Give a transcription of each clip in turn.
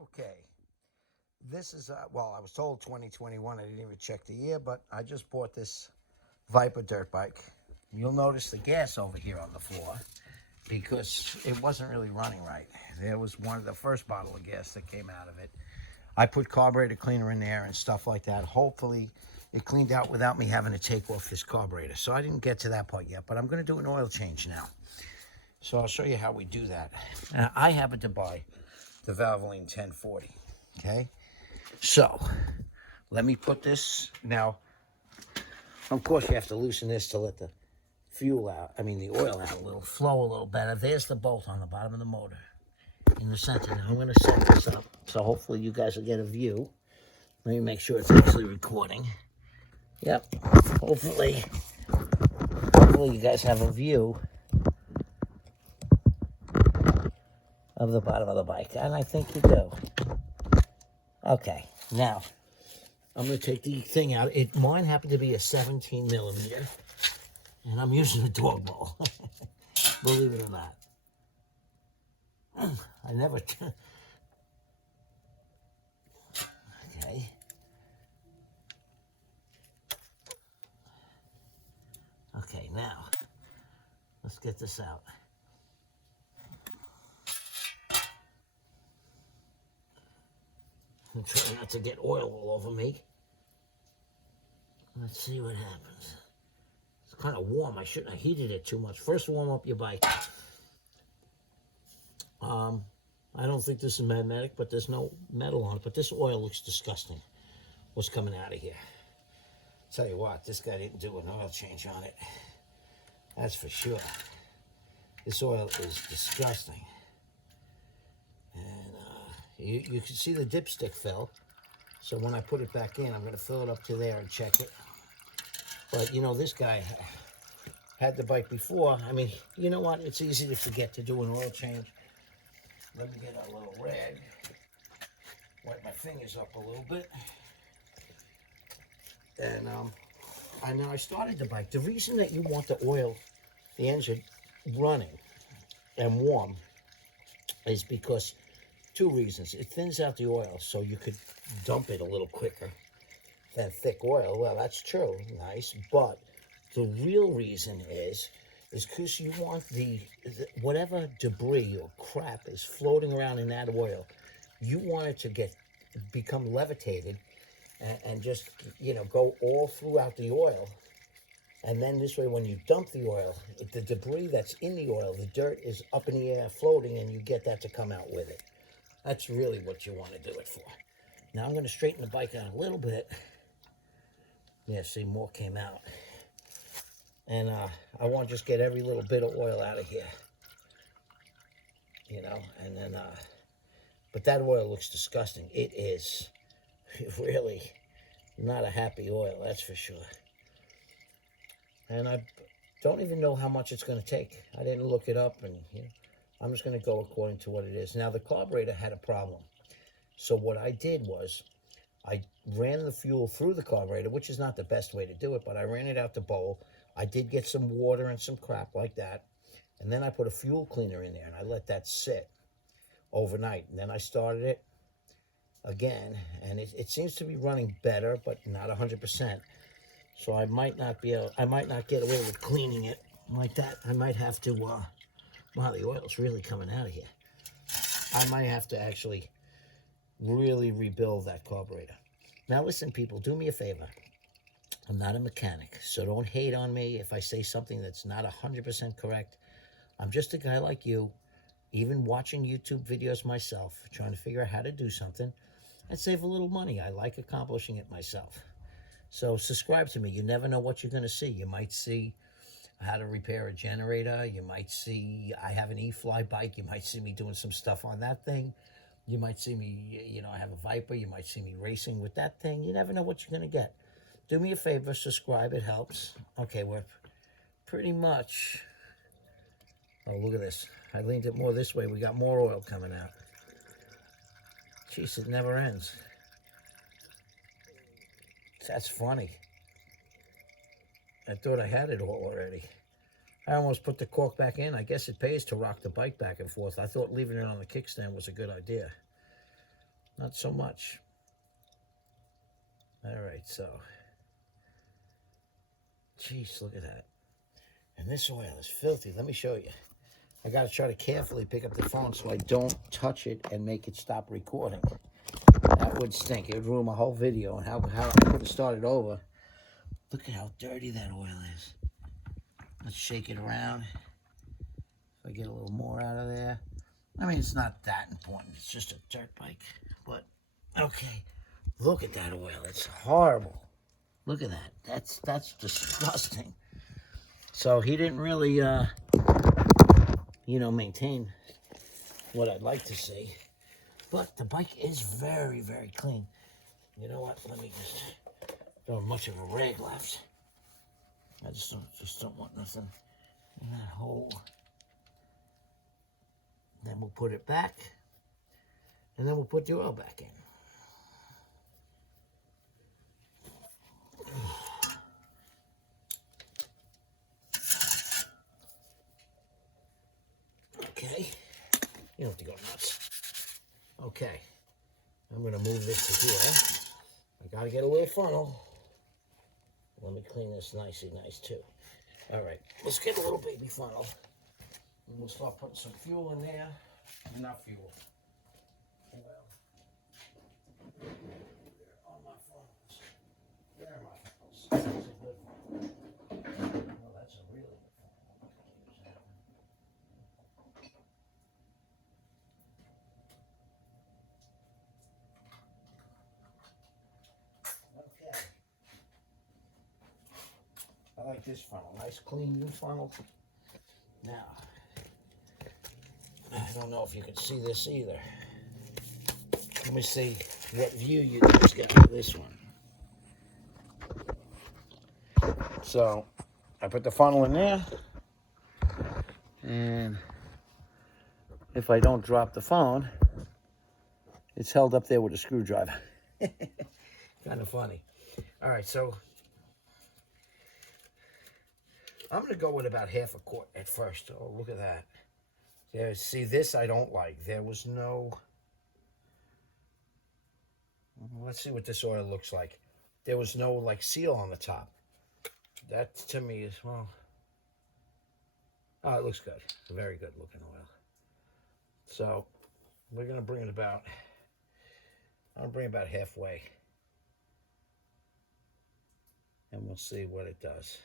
Okay, this is, well, I was told 2021. I didn't even check the year, but I just bought this Viper dirt bike. You'll notice the gas over here on the floor because it wasn't really running right. There was one of the first bottle of gas that came out of it. I put carburetor cleaner in there and stuff like that. Hopefully it cleaned out without me having to take off this carburetor. So I didn't get to that part yet, but I'm going to do an oil change now. So I'll show you how we do that. I happen to buy the Valvoline 1040, okay? So let me put this, now, of course you have to loosen this to let the fuel out, the oil out a little, flow a little better. There's the bolt on the bottom of the motor in the center. Now I'm going to set this up, so hopefully you guys will get a view. Let me make sure it's actually recording. Yep, hopefully you guys have a view of the bottom of the bike, and I think you do. Okay, now I'm going to take the thing out. Mine happened to be a 17 millimeter, and I'm using a dog bowl. Believe it or not. I never... Okay. Okay, now, let's get this out. I'm trying not to get oil all over me. Let's see what happens. It's kind of warm. I shouldn't have heated it too much. First, warm up your bike. I don't think this is magnetic, but there's no metal on it. But this oil looks disgusting. What's coming out of here? Tell you what, this guy didn't do an oil change on it. That's for sure. This oil is disgusting. And you can see the dipstick fell. So when I put it back in, I'm going to fill it up to there and check it. But, you know, this guy had the bike before. You know what? It's easy to forget to do an oil change. Let me get a little rag. Wipe my fingers up a little bit. And I started the bike. The reason that you want the oil, the engine running and warm is because two reasons. It thins out the oil so you could dump it a little quicker than thick oil. Well, that's true, nice, but the real reason is because you want the whatever debris or crap is floating around in that oil, you want it to become levitated and just, go all throughout the oil. And then this way, when you dump the oil, the debris that's in the oil, the dirt is up in the air floating, and you get that to come out with it. That's really what you want to do it for. Now I'm going to straighten the bike out a little bit. Yeah, see, more came out. And I want to just get every little bit of oil out of here. And then, but that oil looks disgusting. It is really not a happy oil, that's for sure. And I don't even know how much it's going to take. I didn't look it up, and I'm just going to go according to what it is. Now, the carburetor had a problem. So what I did was I ran the fuel through the carburetor, which is not the best way to do it, but I ran it out the bowl. I did get some water and some crap like that. And then I put a fuel cleaner in there, and I let that sit overnight. And then I started it again, and it seems to be running better, but not 100%. So I might not get away with cleaning it like that. I might have to, wow, the oil's really coming out of here. I might have to actually really rebuild that carburetor. Now listen, people, do me a favor. I'm not a mechanic, so don't hate on me if I say something that's not 100% correct. I'm just a guy like you, even watching YouTube videos myself, trying to figure out how to do something and save a little money. I like accomplishing it myself. So subscribe to me. You never know what you're going to see. You might see how to repair a generator. You might see I have an E-Fly bike. You might see me doing some stuff on that thing. You might see me, I have a Viper. You might see me racing with that thing. You never know what you're going to get. Do me a favor, subscribe. It helps. Okay, we're pretty much... Oh, look at this. I leaned it more this way. We got more oil coming out. Jeez, it never ends. That's funny. I thought I had it all already. I almost put the cork back in. I guess it pays to rock the bike back and forth. I thought leaving it on the kickstand was a good idea. not so much. All right, so, jeez, look at that. And this oil is filthy. Let me show you. I got to try to carefully pick up the phone so I don't touch it and make it stop recording. That would stink. It would ruin my whole video and how I could have started over. Look at how dirty that oil is. Let's shake it around. If I get a little more out of there. I mean, it's not that important. It's just a dirt bike. But, okay. Look at that oil. It's horrible. Look at that. That's disgusting. So he didn't really, maintain what I'd like to see. But the bike is very, very clean. You know what? Let me just, don't have much of a rag left. I just don't want nothing in that hole. Then we'll put it back. And then we'll put the oil back in. Okay. You don't have to go nuts. Okay. I'm going to move this to here. I got to get a little funnel. Let me clean this nicely nice too. All right. Let's get a little baby funnel. And we'll start putting some fuel in there. Not fuel. Well, where are my funnels? Where are my funnels? That's a good one. Well, that's a really good funnel. Okay. I like this funnel. Nice, clean, new funnel. Now, I don't know if you can see this either. Let me see what view you just got of this one. So, I put the funnel in there. And if I don't drop the phone, it's held up there with a screwdriver. Kind of funny. All right, so I'm going to go with about half a quart at first. Oh, look at that. There, see, this I don't like. There was no... Let's see what this oil looks like. There was no, like, seal on the top. That, to me, is, well... Oh, it looks good. It's a very good looking oil. So, we're going to bring it about... I'll bring it about halfway. And we'll see what it does.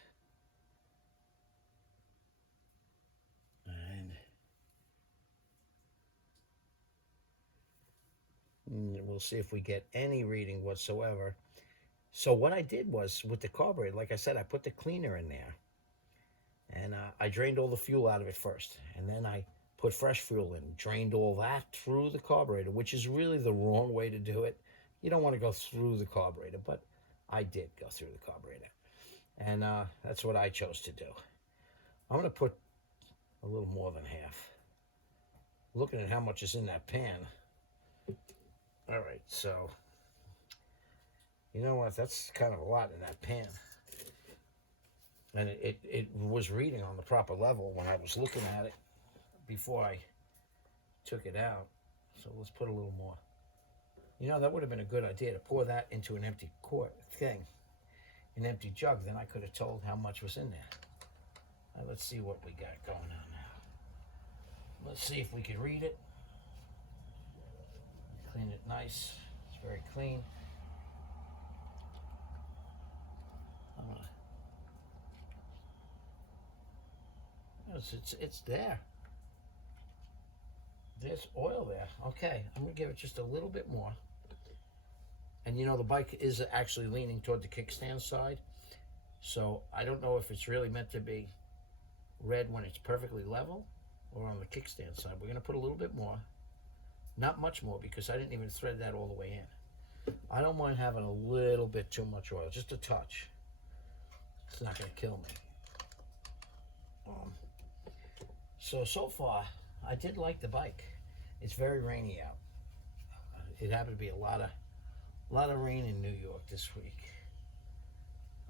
And we'll see if we get any reading whatsoever. So what I did was, with the carburetor, like I said, I put the cleaner in there. And I drained all the fuel out of it first. And then I put fresh fuel in, drained all that through the carburetor, which is really the wrong way to do it. You don't want to go through the carburetor, but I did go through the carburetor. And that's what I chose to do. I'm going to put a little more than half. Looking at how much is in that pan. All right, so, you know what? That's kind of a lot in that pan. And it was reading on the proper level when I was looking at it before I took it out. So let's put a little more. You know, that would have been a good idea to pour that into an empty an empty jug. Then I could have told how much was in there. Now, let's see what we got going on now. Let's see if we can read it. Clean it nice. It's very clean. It's there. There's oil there. Okay, I'm going to give it just a little bit more. And you know, the bike is actually leaning toward the kickstand side. So I don't know if it's really meant to be red when it's perfectly level or on the kickstand side. We're going to put a little bit more. Not much more, because I didn't even thread that all the way in. I don't mind having a little bit too much oil, just a touch. It's not going to kill me. So far, I did like the bike. It's very rainy out. It happened to be a lot of rain in New York this week.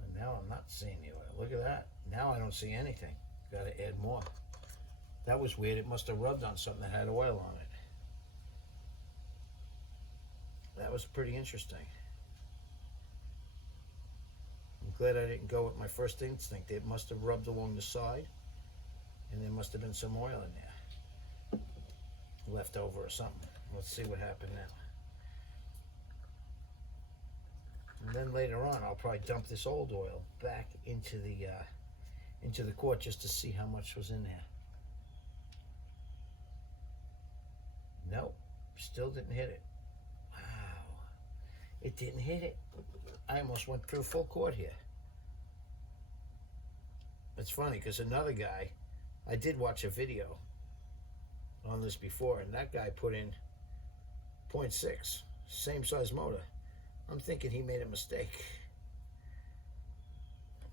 And now I'm not seeing the oil. Look at that. Now I don't see anything. Got to add more. That was weird. It must have rubbed on something that had oil on it. that was pretty interesting. I'm glad I didn't go with my first instinct. It must have rubbed along the side, and there must have been some oil in there left over or something. Let's see what happened now. And then later on, I'll probably dump this old oil back into the quart just to see how much was in there. Nope, still didn't hit it. Wow, it didn't hit it. I almost went through full quart here. It's funny because another guy, I did watch a video on this before, and that guy put in 0.6, same size motor. I'm thinking he made a mistake.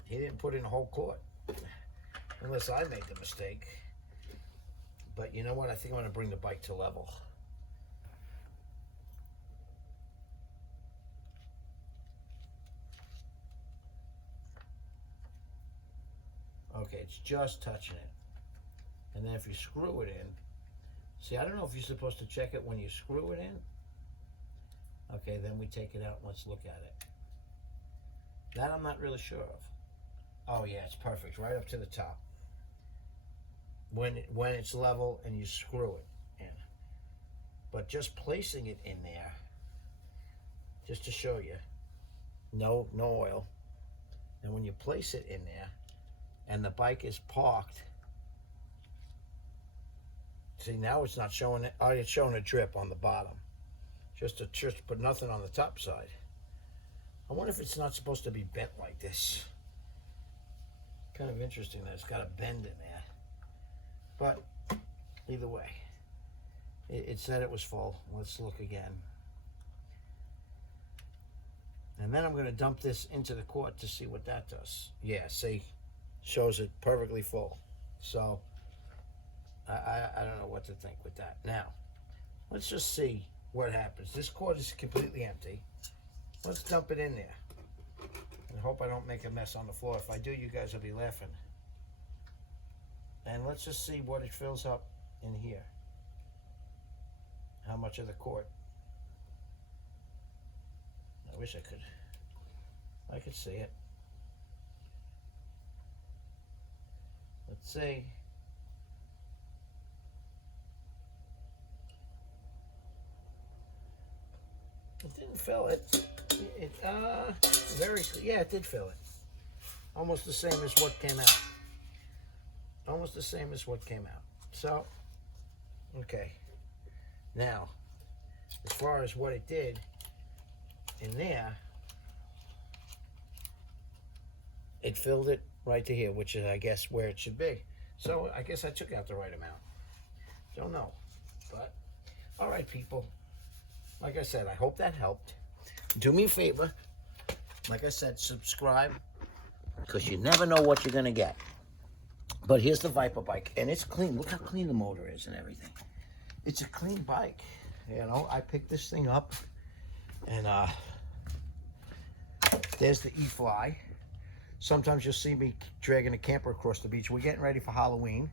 He didn't put in a whole quart, unless I made the mistake. But you know what? I think I'm going to bring the bike to level. Okay, it's just touching it. And then if you screw it in, see, I don't know if you're supposed to check it when you screw it in. Okay, then we take it out and let's look at it. That I'm not really sure of. Oh yeah, it's perfect, right up to the top. When it's level and you screw it in. But just placing it in there, just to show you, no oil. And when you place it in there, and the bike is parked, see, now it's not showing it. Oh, it's showing a drip on the bottom. Just put nothing on the top side. I wonder if it's not supposed to be bent like this. Kind of interesting that it's got a bend in there. But either way, it said it was full. Let's look again. And then I'm going to dump this into the quart to see what that does. Yeah, see, shows it perfectly full. So I don't know what to think with that. Now, let's just see what happens. This quart is completely empty. Let's dump it in there. And hope I don't make a mess on the floor. If I do, you guys will be laughing. And let's just see what it fills up in here. How much of the quart? I wish I could see it. Let's see. It didn't fill it. Yeah, it did fill it. Almost the same as what came out. Almost the same as what came out. So, okay. Now, as far as what it did in there, it filled it right to here, which is, I guess, where it should be. So, I guess I took out the right amount. Don't know. But, all right, people. Like I said, I hope that helped. Do me a favor. Like I said, subscribe, because you never know what you're going to get. But here's the Viper bike, and it's clean. Look how clean the motor is and everything. It's a clean bike. You know, I picked this thing up, and there's the E-Fly. Sometimes you'll see me dragging a camper across the beach. We're getting ready for Halloween.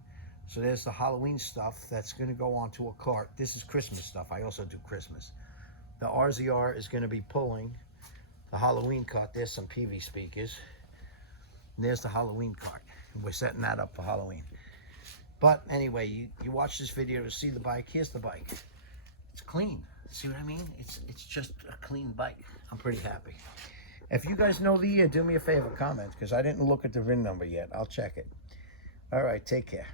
So there's the Halloween stuff that's going to go onto a cart. This is Christmas stuff. I also do Christmas. The RZR is going to be pulling the Halloween cart. There's some PV speakers. And there's the Halloween cart. We're setting that up for Halloween. But anyway, you watch this video to see the bike. Here's the bike. It's clean. See what I mean? It's just a clean bike. I'm pretty happy. If you guys know the year, do me a favor, comment, because I didn't look at the VIN number yet. I'll check it. All right, take care.